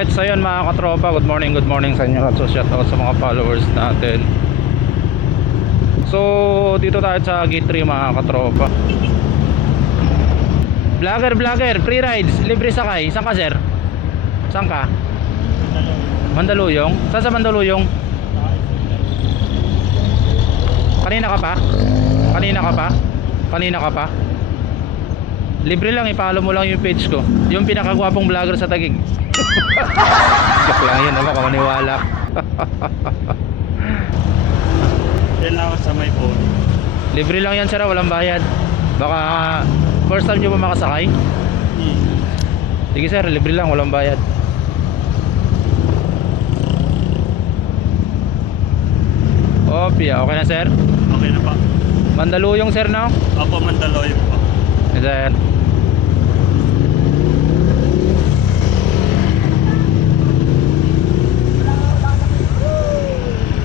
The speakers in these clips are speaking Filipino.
Alright, so yun mga katropa, good morning sa inyo at so shout out sa mga followers natin. So dito tayo sa gate 3 mga katropa. Vlogger, free rides, libre sakay. Saan ka sir? Saan ka? Mandaluyong? Saan sa Mandaluyong? Kanina ka pa? Libre lang, i-follow mo lang yung page ko. Yung pinakagwapong vlogger sa Taguig. Joke lang yun, baka maniwala. Yan lang ako sa may phone. Libre lang yan sir, walang bayad. Baka first time nyo ba makasakay? Sige sir, libre lang, walang bayad. Opya, okay na sir? Okay na pa. Mandaluyong sir, no? Opo, Mandaluyong po. And then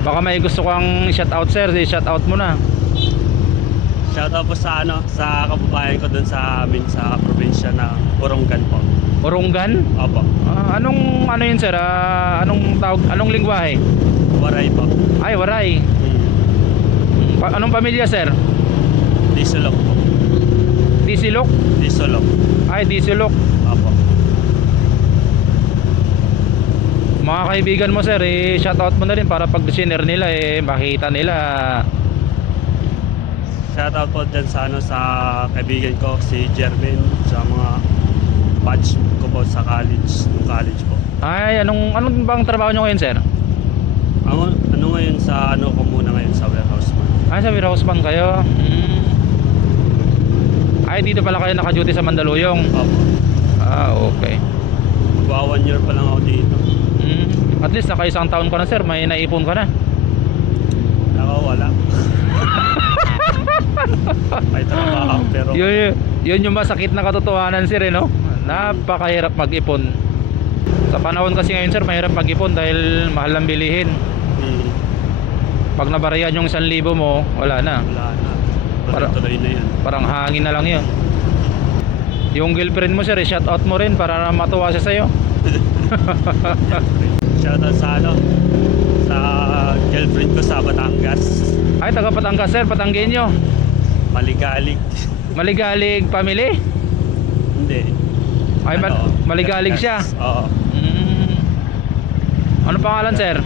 baka may gusto kang shout out sir, shout out mo na. Shoutout po sa sa kababayan ko dun sa amin sa probinsya na Borongan po. Oronggan? Opo. Anong ano yun sir? Anong tawag, anong lingwahe? Waray po. Ay, Waray. Anong pamilya sir? Disulok po. Disilok? Disulok. Ay, Disilok. Opo. Mga kaibigan mo sir, shout out mo na rin para pag share nila makita nila. Shoutout po dyan sa sa kaibigan ko si Jervin sa mga batch ko po sa college, yung college po. Ay, anong bang trabaho nyo ngayon sir? Ano ngayon sa ko muna ngayon sa warehouse man. Ay, sa warehouse man kayo. Ay, dito pala kayo naka-duty sa Mandaluyong. Opo. Okay. Magwa 1 year pa lang ako dito. At least naka isang taon ka na sir, may naipon ka na. Wala. May trabaho pero Yun yung masakit na katotohanan sir no? Napakahirap mag-ipon. Sa panahon kasi ngayon sir, mahirap mag-ipon dahil mahal ang bilihin. Pag nabarihan yung 1,000 mo, wala na. Wala na. Tuloy na yan. Parang hangin na lang yun. Yung girlfriend mo sir, shout out mo rin para matuwa siya sa'yo. Shoutout sa sa girlfriend ko sa Batangas. Ay, taga Batangas sir, Batanggenyo. Maligalig. Maligalig family? Hindi. Ay, maligalig siya. Oo. Ano pangalan sir?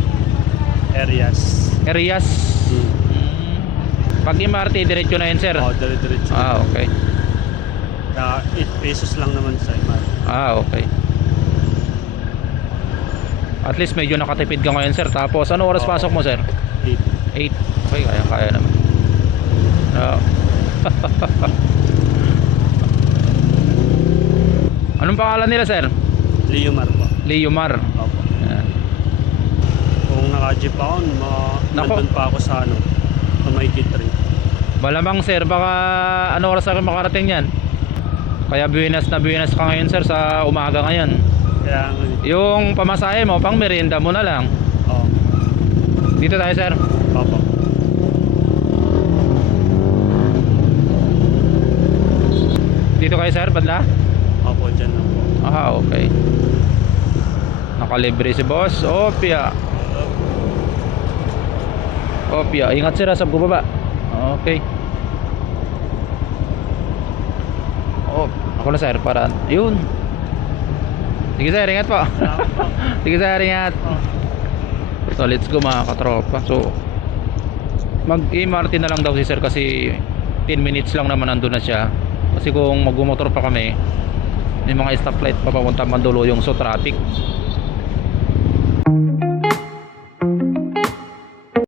Arias. Arias. Pag MRT, diretso na yun sir. Oo, diretso. Okay. 8 pesos lang naman sa MRT. Okay. At least medyo nakatipid ka ngayon sir. Tapos ano oras pasok mo sir? 8. Okay, kaya naman. Anong pangalan nila sir? Leomar po. Leomar. Opo. Yan. Kung naka-jeep ako, nandun pa ako sa sa may kitri. Malamang sir, baka ano oras ako makarating yan? Kaya buenas ka ngayon sir sa umaga ngayon. Kaya Yung pamasahe mo, pang merienda mo na lang. Oo. Dito tayo sir. Opo. Dito kayo sir, badla? Opo, dyan lang po. Okay. Nakalibre si boss. Opya. Ingat sir, sa baba. Okay. Ako na sir, para yun. Sige sir, ingat po. Sige sir, ingat. So let's go mga katropa. So mag-MRT na lang daw si sir kasi 10 minutes lang naman nandun na siya. Kasi kung magmumotor pa kami, may mga stoplight pa papunta Mandaluyong, so traffic.